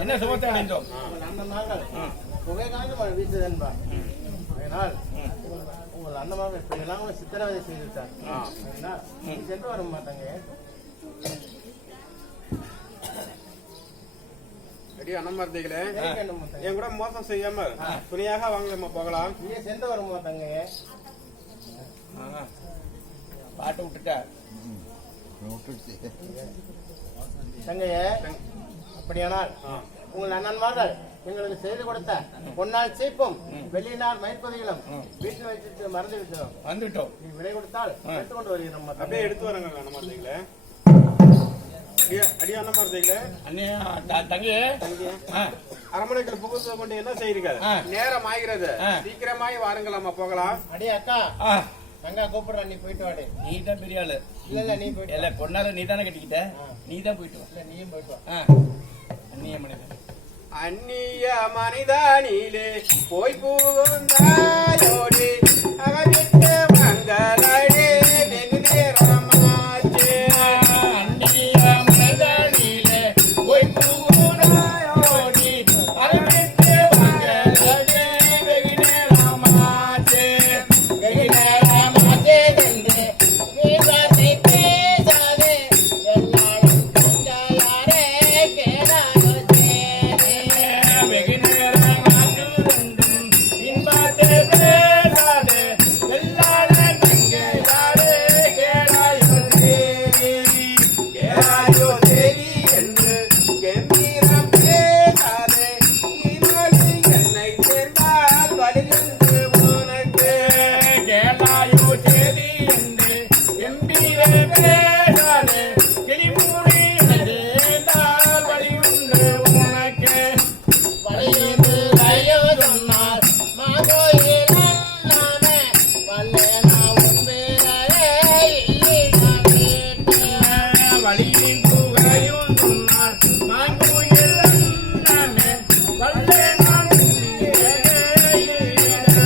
என்ன சுமத்தை அடைந்தோம் உங்கள் அண்ணமாக இப்படியெல்லாம் சித்திரவதை செய்துட்டார். சென்று வர மாட்டாங்க. அண்ணமார்த்திகளே என் கூட மோசம் செய்யாம துணியாக வாங்க போகலாம். நீங்க சென்று வர மாட்டாங்க. பாட்டு விட்டுட்டா தங்கைய. அப்படியானால் உங்கள் அண்ணன்மார்கள் எங்களுக்கு செய்து கொடுத்த பொன்னால் சீப்பும் வெளியினால் மயிர்பதிகளும் வீட்டில் வச்சுட்டு மறந்து விட்டோம். வந்துட்டோம். நீ விலை கொடுத்தால் எடுத்துக்கொண்டு வருகிறோம். அப்படியே எடுத்து வரங்க அண்ணமார்த்திகளே. அடி அண்ணமார்த்திகளே. தங்கையே அரமனைக்குள்ள புகுந்து கொண்டு என்ன செய்யுங்க? நேரம் ஆகிறது. சீக்கிரமாய் வாருங்களாமா போகலாம். அடி அக்கா தங்கா கூப்பிடுற, நீ போயிட்டு வாடி. நீ தான் பெரிய ஆளு. இல்ல நீ போயிட்டு இல்ல பொண்ணால நீ தானே கட்டிக்கிட்ட, நீ தான் போயிட்டு வா. இல்ல நீயும் போயிட்டு வா. அந்நிய மனிதன் அந்நிய மனிதனிலே போய் புகுந்தாயோடி அகவிட்டு மங்களே வெகு நேரமாச்சே. அந்நிய மனிதனிலே போய் புகுந்தாயோடி அகவிட்டு மங்களே வெகு நேரமாச்சே. வெகு நேரமாச்சே என்று நீ வார்த்தை பேசாதே, எல்லாரும் தங்கையாரே கேளாதோ சேரே. வெகு நேரமாச்சு என்றும் இன்பத்தை பேசாதே, எல்லாரும் தங்கையாரே கேளாயோ சேரி. கேளாயோ தேவி என்று கம்பீரம் பேசாதே, இனோடு என்னை சேர்ந்தால் வலியுண்டு உனக்கு. கேளாயோ சேரி என்று எம்பீர பேசாதே, கிளிமூடி சேர்ந்தால் வழியுண்டு உனக்கு. வழியுண்டு ஐயோ சொன்னால் மாகோயில் நானே வல்லேனா உன் பேரே இல்லைனா கேட்டேன். வழியின் புகையும் சொன்னால் மாங்கோயில் நானே வல்லேனா உன் பேரே இல்லைனா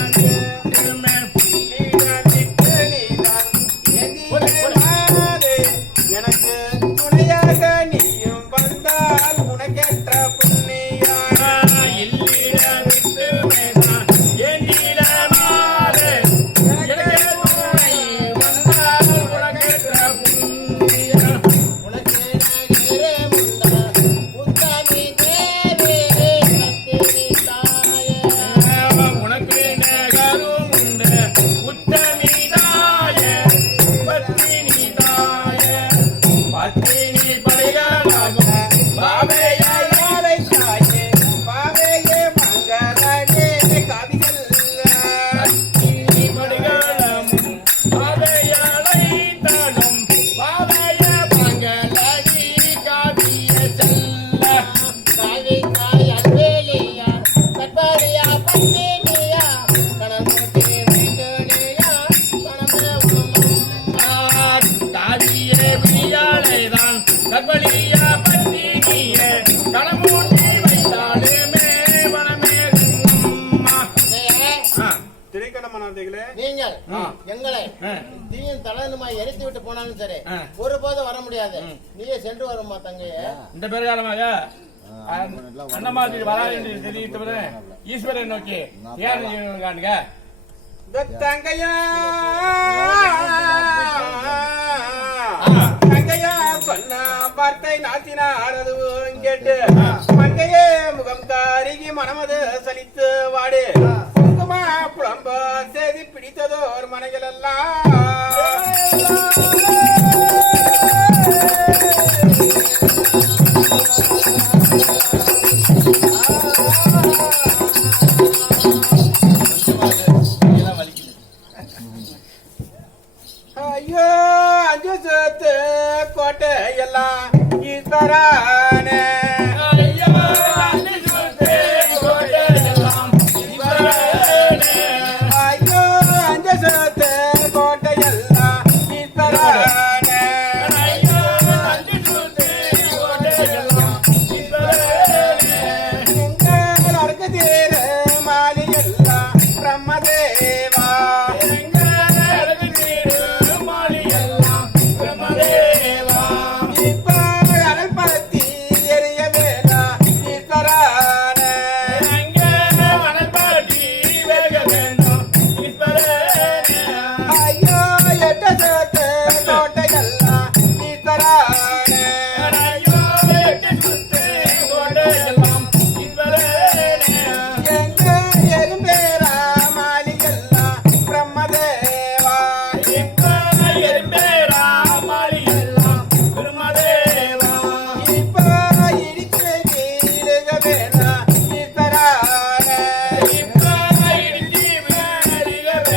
மனவார்த்தைகளே நீங்கள் எங்களை தீயின் தலைவனுமாய் எரித்து விட்டு போனாலும் சரி ஒருபோதும் வர முடியாது. நீயே சென்று வருமா தங்கைய? இந்த பெருகாலமாக அண்ணமாதிரி வராது என்று தெரிவித்தவரை ஈஸ்வரன் நோக்கி ஏன் காணுங்க தங்கையா தங்கையா சொன்ன வார்த்தை நாத்தினார் அதுவும் கேட்டு மங்கையே முகம் காரிகி மனமது சலித்து வாடு